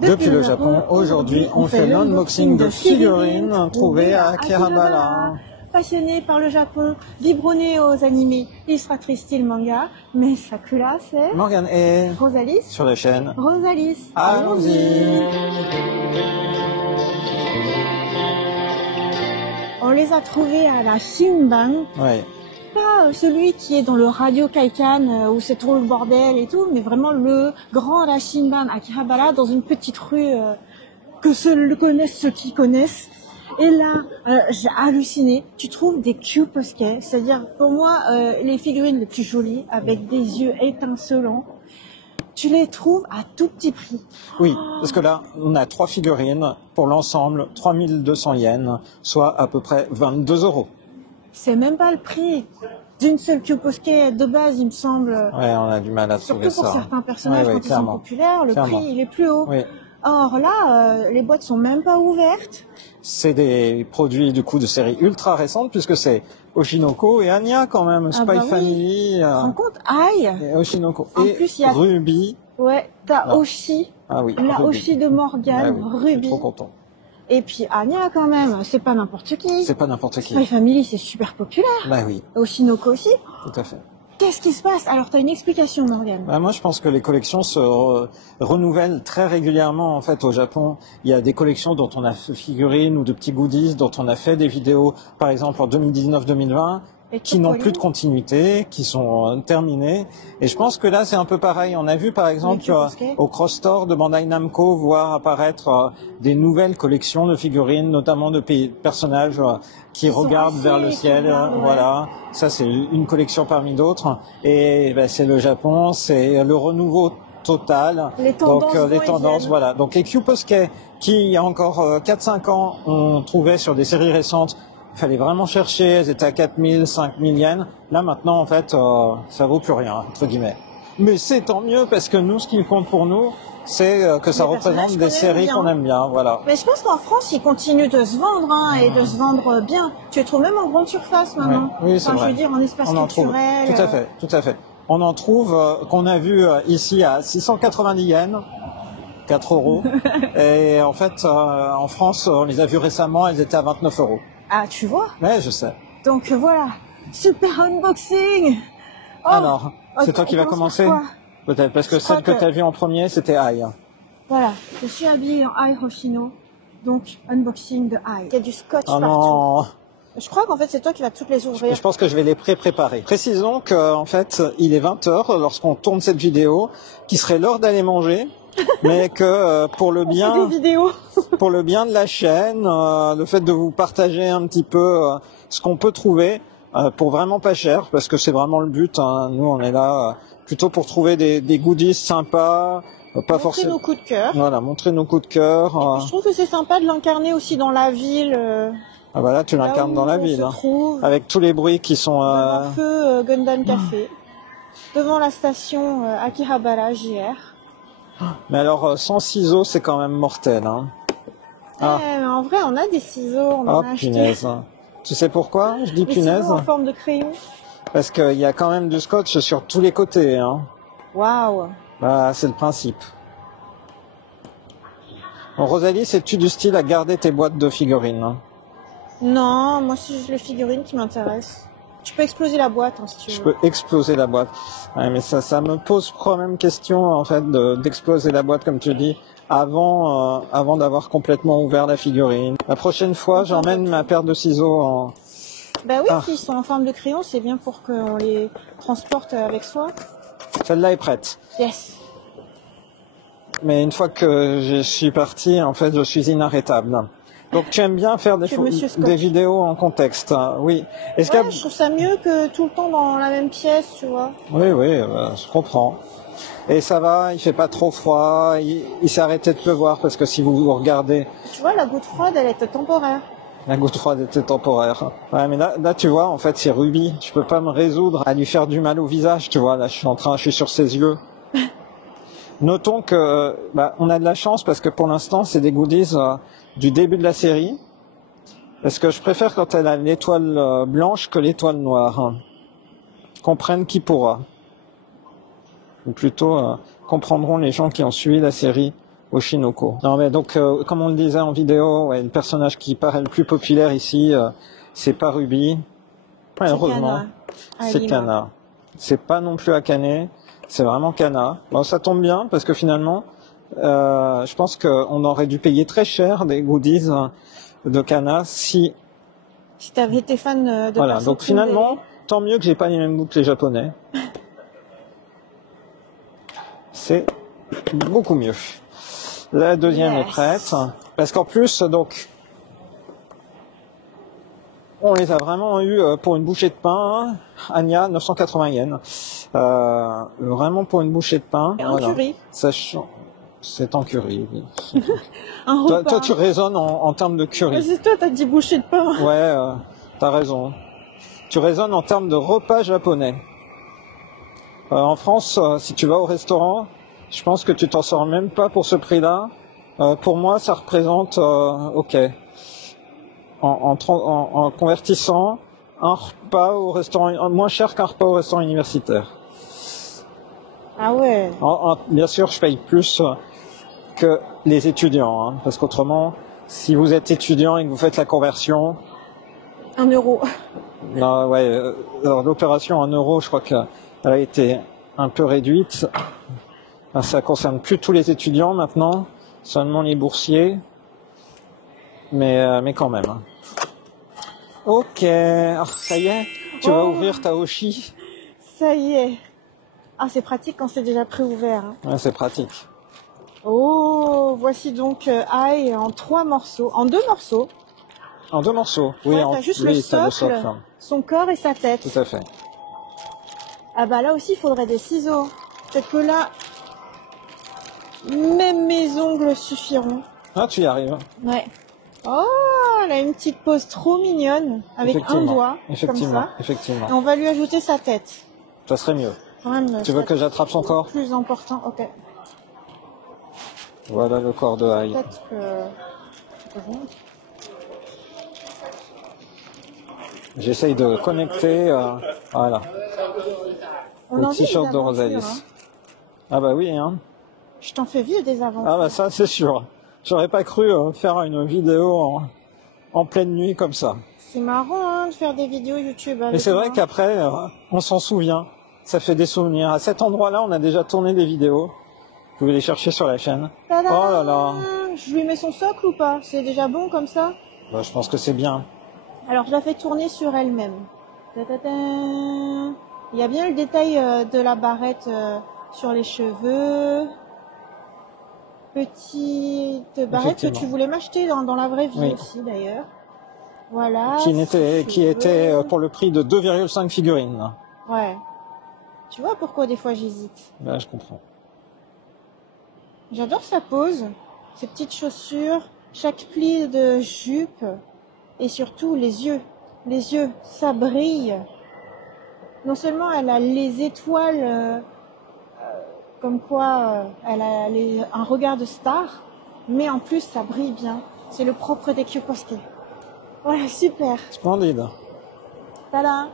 Depuis le Japon, aujourd'hui, on fait l'unboxing de figurines trouvées à Akihabara. Passionné par le Japon, biberonné aux animés, illustratrice style manga, mais Sakura c'est Morgane et Rosalis sur la chaîne Rosalis. Allons-y. On les a trouvés à la Shinban. Ouais. Pas celui qui est dans le Radio Kaikan où c'est trop le bordel et tout, mais vraiment le grand Rashinban à Akihabara dans une petite rue que seuls connaissent ceux qui connaissent. Et là, j'ai halluciné. Tu trouves des Kyuposuke, c'est-à-dire pour moi les figurines les plus jolies avec des yeux étincelants. Tu les trouves à tout petit prix. Oui, parce que là, on a 3 figurines pour l'ensemble, 3200 yens, soit à peu près 22 €. C'est même pas le prix d'une seule Kyuposuke de base, il me semble. Ouais, on a du mal à trouver ça. Surtout pour certains personnages, ouais, quand ils sont populaires, le prix il est plus haut. Oui. Or là, les boîtes sont même pas ouvertes. C'est des produits du coup de série ultra récente puisque c'est Oshinoko et Anya quand même, Spy Family. Tu te rends compte? Aïe. Et Oshinoko En et plus, il y a Ruby. Ouais, t'as Oshi. Ah oui. La Ruby. Oshi de Morgane, Ah oui, Ruby. je suis trop content. Et puis Anya quand même, c'est pas n'importe qui. C'est pas n'importe qui. Spy Family, c'est super populaire. Bah oui. Oshinoko aussi. Tout à fait. Qu'est-ce qui se passe? Alors, tu as une explication, Morgane? Bah, moi, je pense que les collections se renouvellent très régulièrement en fait au Japon. Il y a des collections dont on a fait figurines ou de petits goodies, dont on a fait des vidéos, par exemple en 2019-2020, qui n'ont plus de continuité, qui sont terminées. Et je pense que là, c'est un peu pareil. On a vu, par exemple, au Cross Store de Bandai Namco, voir apparaître des nouvelles collections de figurines, notamment de personnages qui regardent vers le ciel. Voilà. Ça, c'est une collection parmi d'autres. Et ben, c'est le Japon, c'est le renouveau total. Les tendances, donc les tendances, voilà. Donc les Kyuposuke, qui il y a encore 4-5 ans, on trouvait sur des séries récentes, il fallait vraiment chercher, elles étaient à 4000, 5000 yens. Là maintenant, en fait, ça vaut plus rien, entre guillemets. Mais c'est tant mieux, parce que nous, ce qui compte pour nous, c'est que ça représente des séries qu'on aime bien, voilà. Mais je pense qu'en France, ils continuent de se vendre, hein, et de se vendre bien. Tu les trouves même en grande surface maintenant. Oui, c'est vrai. Je veux dire, en espace culturel. Tout à fait, tout à fait. On en trouve, qu'on a vu ici à 690 yens. 4 €. Et en fait, en France, on les a vus récemment, elles étaient à 29 €. Ah, tu vois? Ouais, je sais. Donc voilà, super unboxing. Oh, alors, c'est toi qui vas commencer? Peut-être, parce que celle que tu as vue en premier, c'était Ai. Voilà, je suis habillée en Ai Hoshino, donc unboxing de Ai. Il y a du scotch partout. Non. Je crois qu'en fait, c'est toi qui vas toutes les ouvrir. Je pense que je vais les préparer. Précisons qu'en fait, il est 20 h lorsqu'on tourne cette vidéo, qui serait l'heure d'aller manger. Mais que pour le bien, pour le bien de la chaîne, le fait de vous partager un petit peu ce qu'on peut trouver pour vraiment pas cher, parce que c'est vraiment le but. Hein. Nous, on est là plutôt pour trouver des goodies sympas, pas forcément. Montrer nos coups de cœur. Voilà, montrer nos coups de cœur. Je trouve que c'est sympa de l'incarner aussi dans la ville. Ah voilà, tu l'incarnes dans la ville, hein, avec tous les bruits qui sont. Devant feu Gundam Café, devant la station Akihabara JR. Mais alors, sans ciseaux, c'est quand même mortel. Hein. Mais en vrai, on a des ciseaux, on en a acheté. Punaise. Tu sais pourquoi je dis punaise? Ciseaux en forme de crayon. Parce qu'il y a quand même du scotch sur tous les côtés. Hein. Waouh. Bah, c'est le principe. Bon, Rosalie, es-tu du style à garder tes boîtes de figurines? Hein? Non, moi c'est juste les figurines qui m'intéressent. Tu peux exploser la boîte, hein, si tu veux. Je peux exploser la boîte. Ouais, mais ça me pose quand même question, en fait, d'exploser la boîte, comme tu dis, avant d'avoir complètement ouvert la figurine. La prochaine fois, j'emmène ma paire de ciseaux en... Bah oui, s'ils sont en forme de crayon, c'est bien pour qu'on les transporte avec soi. Celle-là est prête. Yes. Mais une fois que je suis parti, en fait, je suis inarrêtable. Donc tu aimes bien faire des vidéos en contexte, hein, oui. Je trouve ça mieux que tout le temps dans la même pièce, tu vois. Oui, je comprends. Et ça va, il fait pas trop froid, il s'est arrêté de pleuvoir parce que si vous regardez... Tu vois, la goutte froide, elle était temporaire. La goutte froide était temporaire. Ouais, mais là tu vois, en fait, c'est Ruby. Je peux pas me résoudre à lui faire du mal au visage, tu vois. Là, je suis sur ses yeux. Notons que, on a de la chance parce que pour l'instant, c'est des goodies du début de la série, parce que je préfère quand elle a l'étoile blanche que l'étoile noire. Hein. Comprenne qui pourra. Ou plutôt comprendront les gens qui ont suivi la série Oshinoko. Non mais donc, comme on le disait en vidéo, ouais, le personnage qui paraît le plus populaire ici, c'est pas Ruby. Ouais, heureusement, c'est Kana. C'est pas non plus Akane, c'est vraiment Kana. Bon, ça tombe bien parce que finalement, je pense qu'on aurait dû payer très cher des goodies de Kana si t'avais été fan de voilà. Donc finalement, tant mieux que j'ai pas les mêmes goûts que les Japonais. C'est beaucoup mieux. La deuxième est prête parce qu'en plus, donc, on les a vraiment eu pour une bouchée de pain. Anya, 980 yens. Vraiment pour une bouchée de pain. Et en curry. Sachant, c'est en curry. Oui. Un repas. Toi, tu raisonnes en termes de curry. Mais c'est toi, t'as dit bouchée de pain. Ouais, t'as raison. Tu raisonnes en termes de repas japonais. En France, si tu vas au restaurant, je pense que tu t'en sors même pas pour ce prix-là. Pour moi, ça représente, ok, en convertissant un repas au restaurant, moins cher qu'un repas au restaurant universitaire. Ah ouais. Bien sûr, je paye plus que les étudiants, hein, parce qu'autrement, si vous êtes étudiant et que vous faites la conversion, 1 euro. Ouais, alors l'opération 1 euro, je crois qu'elle a été un peu réduite. Ça concerne plus tous les étudiants maintenant, seulement les boursiers, mais quand même. Ok, ça y est, tu vas ouvrir ta Oshi. Ça y est. Ah, c'est pratique quand c'est déjà préouvert. Hein. Ouais, c'est pratique. Oh, voici donc Ai en 3 morceaux, en 2 morceaux. En 2 morceaux, oui. Ouais, t'as juste le socle, son corps et sa tête. Tout à fait. Ah bah là aussi, il faudrait des ciseaux. Peut-être que là, même mes ongles suffiront. Ah, tu y arrives. Ouais. Oh, elle a une petite pose trop mignonne, avec un doigt, comme ça. Effectivement. Et on va lui ajouter sa tête. Ça serait mieux. Quand même, tu veux que j'attrape son corps? Plus important, ok. Voilà le corps de Ai. Peut-être que... J'essaye de connecter, voilà, au t-shirt de Rosalis. Hein. Ah bah oui, hein. Je t'en fais vivre des aventures. Ah bah ça, c'est sûr. J'aurais pas cru faire une vidéo en pleine nuit comme ça. C'est marrant, hein, de faire des vidéos YouTube avec. Mais c'est vrai qu'après, on s'en souvient. Ça fait des souvenirs. À cet endroit-là, on a déjà tourné des vidéos. Vous pouvez les chercher sur la chaîne. Tadam, oh là là. Je lui mets son socle ou pas? C'est déjà bon comme ça? Bah, je pense que c'est bien. Alors, je la fais tourner sur elle-même. Il y a bien le détail de la barrette sur les cheveux. Petite barrette que tu voulais m'acheter dans la vraie vie aussi, d'ailleurs. Voilà. Qui était pour le prix de 2,5 figurines. Ouais. Tu vois pourquoi des fois j'hésite? Là, je comprends. J'adore sa pose, ses petites chaussures, chaque pli de jupe et surtout les yeux. Les yeux, ça brille. Non seulement elle a les étoiles, comme quoi elle a un regard de star, mais en plus ça brille bien. C'est le propre des Kyokosuke. Ouais, super. Splendide. Tada.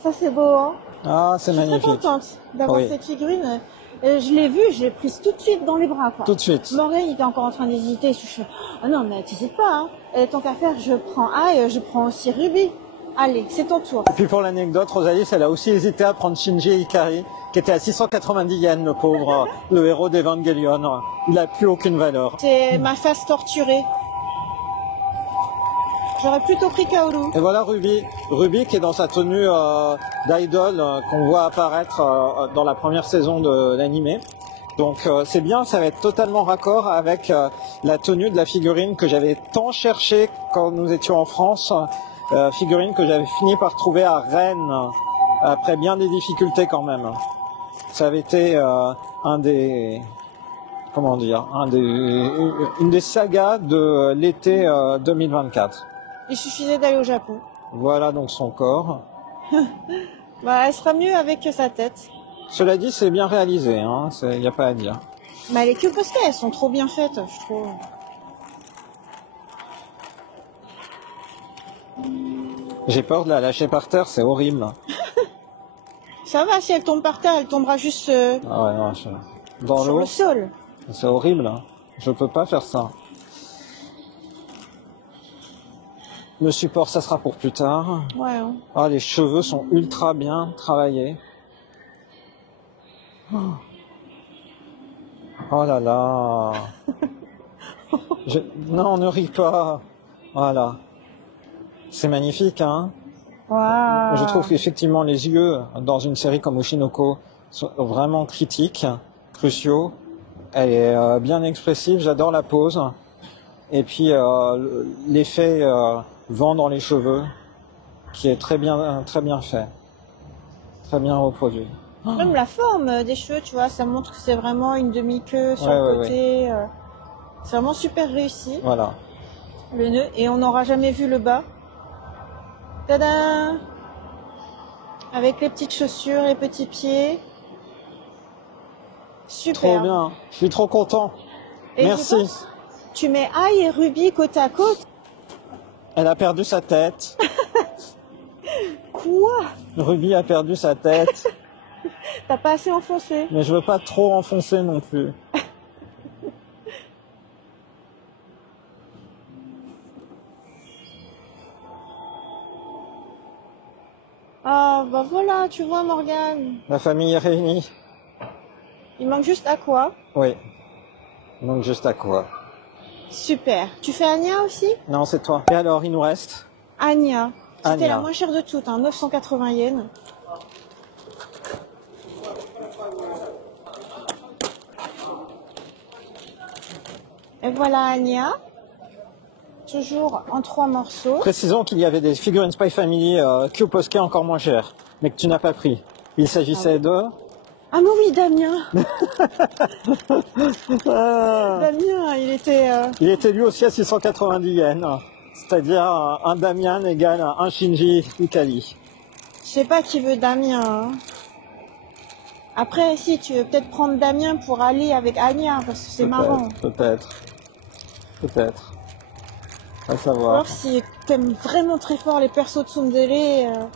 Ça c'est beau, hein? Ah, c'est magnifique. Je suis très contente d'avoir cette figurine. Je l'ai vue, je l'ai prise tout de suite dans les bras, quoi. Tout de suite. Morgan, il était encore en train d'hésiter. Je suis ah non, mais t'hésites pas, hein. Et tant qu'à faire, je prends Ai, je prends aussi Ruby. Allez, c'est ton tour. Et puis pour l'anecdote, Rosalis, elle a aussi hésité à prendre Shinji Ikari, qui était à 690 yens, le pauvre, le héros d'Evangelion. Il n'a plus aucune valeur. C'est ma face torturée. J'aurais plutôt pris Kaoru. Et voilà Ruby. Ruby qui est dans sa tenue d'idol qu'on voit apparaître dans la première saison de l'animé. Donc c'est bien, ça va être totalement raccord avec la tenue de la figurine que j'avais tant cherché quand nous étions en France. Figurine que j'avais fini par trouver à Rennes, après bien des difficultés quand même. Ça avait été une des sagas de l'été 2024. Il suffisait d'aller au Japon. Voilà donc son corps. Bah, elle sera mieux avec sa tête. Cela dit, c'est bien réalisé, hein, il n'y a pas à dire. Bah, les Kyokosuke, elles sont trop bien faites, je trouve. J'ai peur de la lâcher par terre, c'est horrible. Ça va, si elle tombe par terre, elle tombera juste dans sur le sol. C'est horrible, hein. Je peux pas faire ça. Le support, ça sera pour plus tard. Ouais. Hein. Ah, les cheveux sont ultra bien travaillés. Oh là là. Non, ne ris pas. Voilà. C'est magnifique, hein. Wow. Je trouve qu'effectivement, les yeux, dans une série comme Oshinoko, sont vraiment critiques, cruciaux. Elle est bien expressive, j'adore la pose. Et puis, l'effet vent dans les cheveux, qui est très bien fait. Très bien reproduit. Même la forme des cheveux, tu vois, ça montre que c'est vraiment une demi-queue sur le côté. C'est vraiment super réussi. Voilà. Le nœud, et on n'aura jamais vu le bas. Tada! Avec les petites chaussures, les petits pieds. Super. Trop bien. Je suis trop content. Et merci. Tu mets Ai et Ruby côte à côte. Elle a perdu sa tête. Quoi? Ruby a perdu sa tête. T'as pas assez enfoncé. Mais je veux pas trop enfoncer non plus. Ah, bah voilà, tu vois, Morgane. La famille est réunie. Il manque juste Aqua. Oui. Il manque juste Aqua. Super. Tu fais Anya aussi? Non, c'est toi. Et alors, il nous reste Anya. C'était Anya. la moins chère de toutes, hein, 980 yens. Et voilà Anya. Toujours en 3 morceaux. Précisons qu'il y avait des figurines Spy Family Q-Posquet encore moins chères, mais que tu n'as pas pris. Il s'agissait de... Ah mais oui, Damien. Damien, il était... Il était lui aussi à 690 yens. C'est-à-dire un Damien égale un Shinji Ikari. Je sais pas qui veut Damien. Hein. Après, si, tu veux peut-être prendre Damien pour aller avec Anya, parce que c'est marrant. Peut-être. À savoir. Alors si t'aimes vraiment très fort les persos de Tsundere...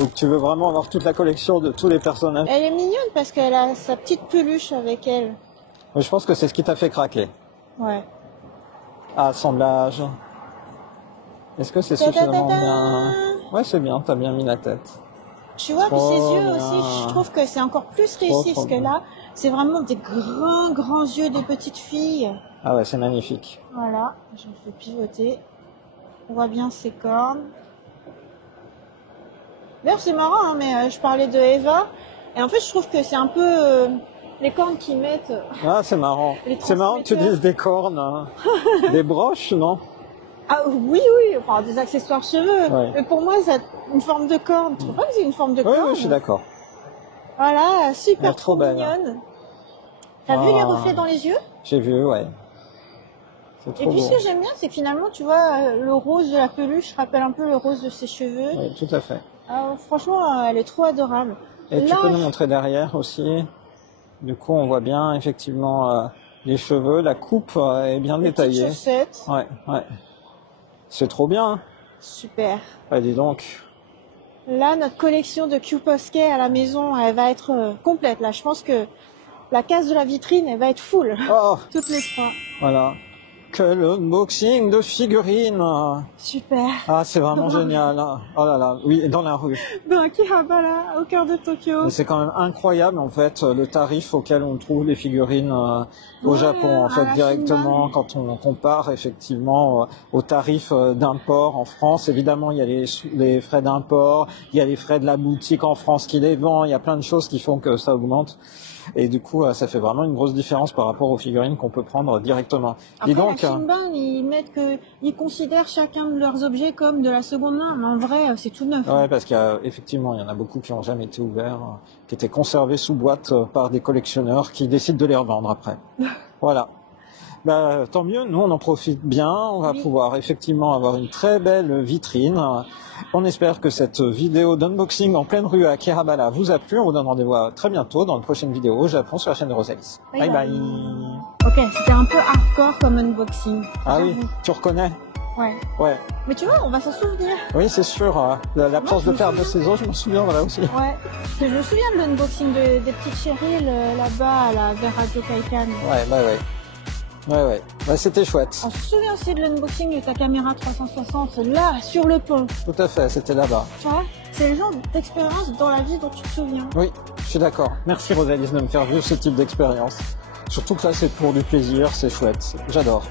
Ou que tu veux vraiment avoir toute la collection de tous les personnages. Elle est mignonne parce qu'elle a sa petite peluche avec elle. Mais je pense que c'est ce qui t'a fait craquer. Ouais. Assemblage. Est-ce que c'est suffisamment bien? Ouais, c'est bien, t'as bien mis la tête. Tu vois, puis ses yeux aussi, je trouve que c'est encore plus réussi parce que là, c'est vraiment des grands yeux de petite fille. Ah ouais, c'est magnifique. Voilà, je le fais pivoter. On voit bien ses cornes. D'ailleurs, c'est marrant, hein, mais je parlais de Eva. Et en fait, je trouve que c'est un peu les cornes qu'ils mettent. Ah, c'est marrant. C'est marrant que tu dises des cornes. Hein. Des broches, non? Ah oui, enfin des accessoires cheveux. Ouais. Mais pour moi, ça a une forme de corne. Tu trouves pas que c'est une forme de corne? Oui, je suis d'accord. Voilà, super trop belle. mignonne. T'as vu les reflets dans les yeux? J'ai vu, ouais. Et puis ce que j'aime bien, c'est que finalement, tu vois, le rose de la peluche rappelle un peu le rose de ses cheveux. Oui, tout à fait. Franchement, elle est trop adorable. Et là, tu peux nous montrer derrière aussi. Du coup, on voit bien effectivement les cheveux, la coupe est bien détaillée. Chaussettes. Ouais. C'est trop bien. Super. Ah, dis donc. Là, notre collection de Q-Posquet à la maison, elle va être complète. Là, je pense que la case de la vitrine, elle va être full. Oh. Toutes les 3. Voilà. Que l'unboxing de figurines. Super. Ah, c'est vraiment génial. Oh là là, oui, dans la rue. Dans Akihabara, au cœur de Tokyo. Mais c'est quand même incroyable, en fait, le tarif auquel on trouve les figurines au Japon, en fait, directement, quand on compare, effectivement, au tarif d'import en France. Évidemment, il y a les frais d'import, il y a les frais de la boutique en France qui les vend, il y a plein de choses qui font que ça augmente. Et du coup, ça fait vraiment une grosse différence par rapport aux figurines qu'on peut prendre directement. Après, et donc, la Shinban, ils considèrent chacun de leurs objets comme de la seconde main, mais en vrai, c'est tout neuf. Ouais, parce qu'effectivement, il y en a beaucoup qui n'ont jamais été ouverts, qui étaient conservés sous boîte par des collectionneurs qui décident de les revendre après. Voilà. Bah, tant mieux, nous on en profite bien, on va pouvoir effectivement avoir une très belle vitrine. On espère que cette vidéo d'unboxing en pleine rue à Akihabara vous a plu. On vous donne rendez-vous très bientôt dans une prochaine vidéo au Japon sur la chaîne de Rosalis. Bye bye. Ok, c'était un peu hardcore comme unboxing. Ah oui, tu reconnais? Ouais. Ouais. Mais tu vois, on va s'en souvenir. Oui, c'est sûr. L'absence de paire de ciseaux, je m'en souviens, voilà aussi. Ouais. Je me souviens de l'unboxing des petites Cheryl là-bas, vers Radio Kaikan. Ouais, c'était chouette. On se souvient aussi de l'unboxing de ta caméra 360, là, sur le pont. Tout à fait, c'était là-bas. Tu vois, c'est le genre d'expérience dans la vie dont tu te souviens. Oui, je suis d'accord. Merci Rosalise de me faire vivre ce type d'expérience. Surtout que là, c'est pour du plaisir, c'est chouette. J'adore.